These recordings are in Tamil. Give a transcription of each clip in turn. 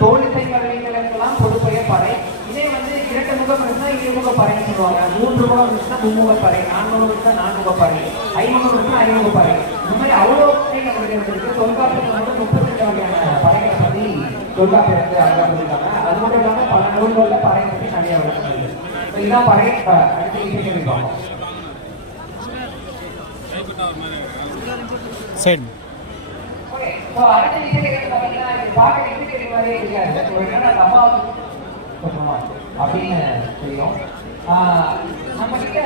தோழிசை கருவிகளுக்கெல்லாம் பொதுப்பெயர் பறை. இதே வந்து 2 முகம் இருந்தா இருமுக பறைன்னு சொல்லுவாங்க, 3 முகம் இருந்துச்சுன்னா மும்முக பறை, 4 முகம் இருந்தா 4 பறை, 5 முகம் இருந்தா 5 பறை. இந்த மாதிரி அவ்வளோ நம்மளுடைய இருக்கு. தொல்காப்பியத்தில் வந்து 32 வகையான பறைகளை பற்றி தொல்காப்பியத்தை அழகாக. அது மட்டும் இல்லாமல் பல நூல்களில் பறை பற்றி நிறைய விளக்குது. இதுதான் பறை. அடுத்த இசைக்கருவி பார்ப்போம். சரி. ஓகே, ஸோ அடுத்த இசைக்கருவி பார்த்தீங்கன்னா இது பார்க்க இசைக்கருவி மாதிரியே இருக்காது. ஒரு என்னன்னா நம்ம அப்படின்னு தெரியும். நம்ம கிட்ட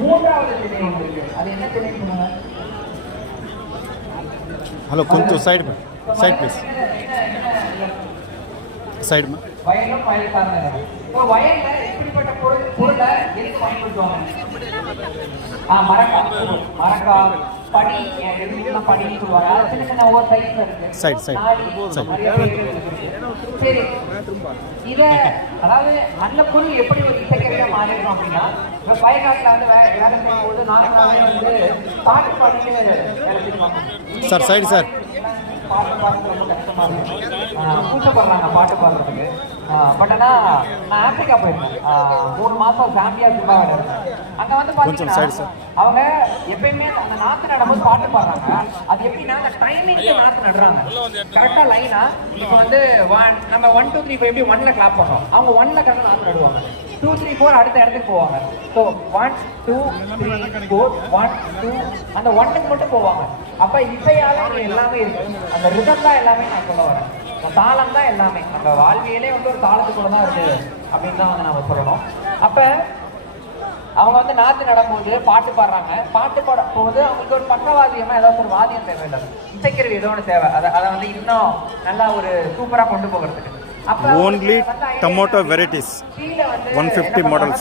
3வது திணை ஒன்று இருக்கு. அது என்ன திணை சொல்லுங்க? ஹலோ, கொஞ்சம் சைடு ப்ளீஸ். சைடு வயலும் வயல் சார்ந்த. இப்போ வயல்ல எப்படிப்பட்ட பொருளை எதுக்கு பயன்படுத்துவாங்க? மரக்கா, படி, படின்னு சொல்லுவாங்க. அது சின்ன சின்ன ஒவ்வொரு சைஸ்ல இருக்கு. சரி, இத அதாவது அந்த பொருள் எப்படி ஒரு இசைக்கருவியா மாறிடும் அப்படின்னா, இப்போ பயன்காட்டில் வந்து வேலை செய்யும் போது நாங்கள் வந்து பாட்டு பாடிட்டு வேலை செய்வாங்க. Sir side sir. பாட்டு பாடுறது ரொம்ப கஷ்டமா இருக்கும், கூச்சப்படுறாங்க பாட்டு பாடுறதுக்கு. பட் ஆனால் நான் ஆப்பிரிக்கா போயிருந்தேன் 3 மாதம் ஜாம்பியா ஜிம்பாப்வே இருந்தேன். அங்கே வந்து பார்த்தீங்கன்னா அவங்க எப்பயுமே அந்த நாற்று நடும்போது பாட்டு பாடுறாங்க. அது எப்படின்னா அந்த டைமிங்க்கு நாற்று நடுறாங்க கரெக்டாக லைனா. இப்போ வந்து நம்ம 1 2 3 4 எப்படி 1ல கிளாப் பண்ணுறோம், அவங்க 1ல கரெக்டாக நாற்று நடுவாங்க. 2 3 4 அடுத்த இடத்துக்கு போவாங்க. ஸோ 1 2 3 4 1 2 அந்த 1க்கு மட்டும் போவாங்க. அப்போ இசையால எல்லாமே இருக்கு. அந்த ரிதம் தான் எல்லாமே நான் சொல்ல வரேன். அந்த தாளம் தான் எல்லாமே. அந்த வாழ்வியலே வந்து ஒரு தாளத்துக்குள்ள தான் இருக்கு அப்படின்னு தான் வந்து நம்ம சொல்லணும். அப்போ அவங்க வந்து நாற்று நடும்போது பாட்டு பாடுறாங்க. பாட்டு பாட போது அவங்களுக்கு ஒரு பக்கவாதியமா ஏதாவது ஒரு வாதியம் தேவையில்லை, இசைக்கருவி ஏதோ ஒன்று தேவை. அதை வந்து இன்னும் நல்லா ஒரு சூப்பரா கொண்டு போகிறதுக்கு. only tomato varieties 150 models.